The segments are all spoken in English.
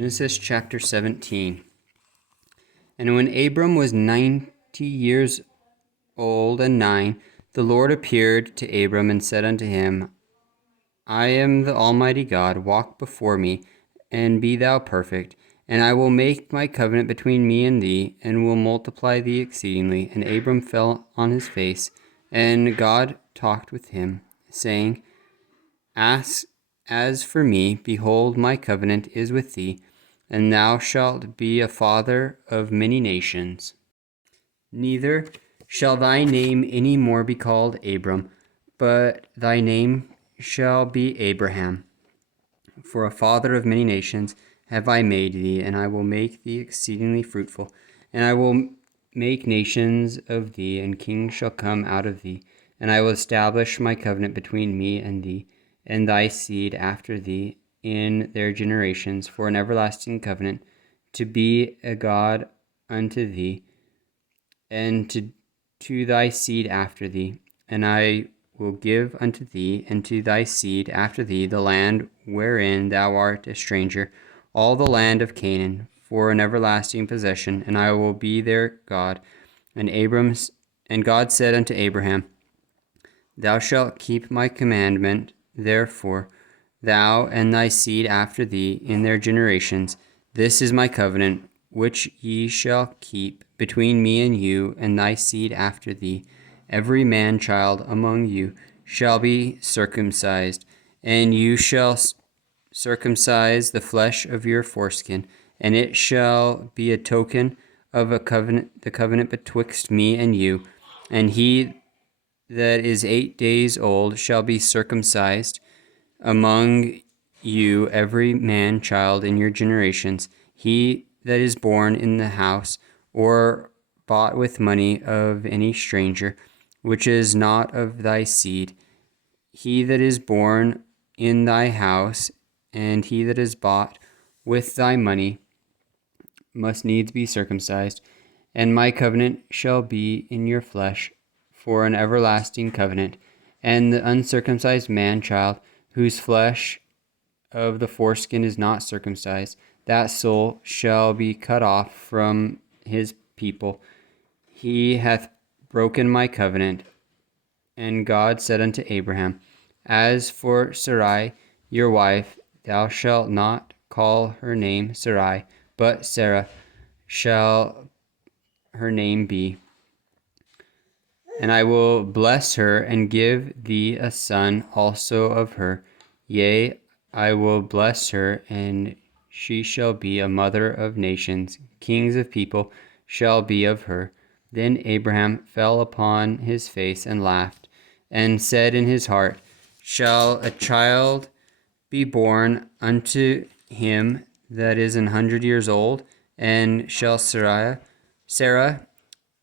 Genesis chapter 17. And when Abram was 90 years old and 9, the Lord appeared to Abram and said unto him, I am the Almighty God, walk before me, and be thou perfect. And I will make my covenant between me and thee, and will multiply thee exceedingly. And Abram fell on his face, and God talked with him, saying, As for me, behold, my covenant is with thee, and thou shalt be a father of many nations. Neither shall thy name any more be called Abram, but thy name shall be Abraham. For a father of many nations have I made thee, and I will make thee exceedingly fruitful. And I will make nations of thee, and kings shall come out of thee. And I will establish my covenant between me and thee, and thy seed after thee in their generations, for an everlasting covenant, to be a God unto thee, and to thy seed after thee. And I will give unto thee and to thy seed after thee the land wherein thou art a stranger, all the land of Canaan, for an everlasting possession, and I will be their God. And God said unto Abraham, Thou shalt keep my commandment, therefore, thou and thy seed after thee in their generations. This is my covenant, which ye shall keep between me and you and thy seed after thee. Every man child among you shall be circumcised, and you shall circumcise the flesh of your foreskin, and it shall be a token of the covenant betwixt me and you. And he that is 8 days old shall be circumcised among you, every man child in your generations, he that is born in the house or bought with money of any stranger, which is not of thy seed, he that is born in thy house, and he that is bought with thy money, must needs be circumcised. And my covenant shall be in your flesh for an everlasting covenant. And the uncircumcised man child, whose flesh of the foreskin is not circumcised, that soul shall be cut off from his people. He hath broken my covenant. And God said unto Abraham, As for Sarai, your wife, thou shalt not call her name Sarai, but Sarah shall her name be. And I will bless her, and give thee a son also of her. Yea, I will bless her, and she shall be a mother of nations. Kings of people shall be of her. Then Abraham fell upon his face and laughed, and said in his heart, Shall a child be born unto him that is 100 years old? And shall Sarah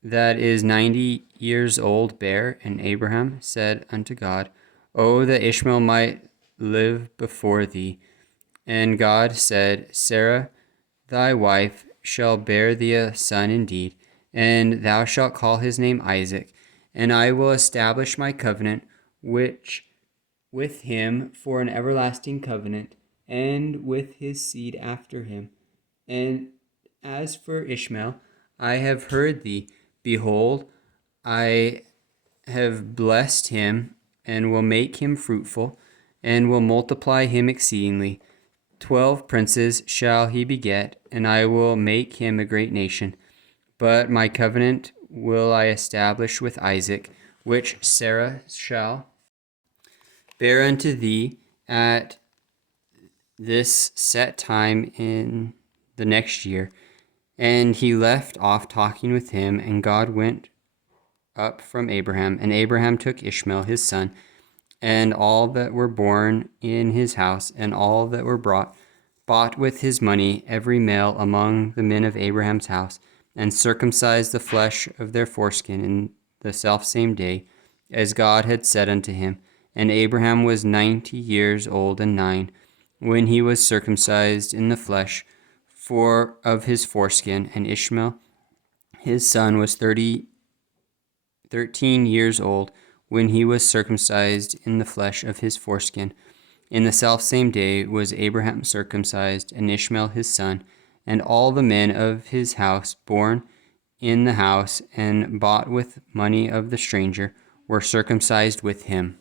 that is 90 years old bear? And Abraham said unto God, O that Ishmael might live before thee. And God said, Sarah thy wife shall bear thee a son indeed, and thou shalt call his name Isaac. And I will establish my covenant which with him for an everlasting covenant, and with his seed after him. And as for Ishmael, I have heard thee. Behold, I have blessed him, and will make him fruitful, and will multiply him exceedingly. 12 princes shall he beget, and I will make him a great nation. But my covenant will I establish with Isaac, which Sarah shall bear unto thee at this set time in the next year. And he left off talking with him, and God went up from Abraham. And Abraham took Ishmael his son, and all that were born in his house, and all that were bought with his money, every male among the men of Abraham's house, and circumcised the flesh of their foreskin in the selfsame day, as God had said unto him. And Abraham was 90 years old and 9, when he was circumcised in the flesh of his foreskin. And Ishmael his son was 13 years old, when he was circumcised in the flesh of his foreskin. In the selfsame day was Abraham circumcised, and Ishmael his son, and all the men of his house born in the house and bought with money of the stranger were circumcised with him.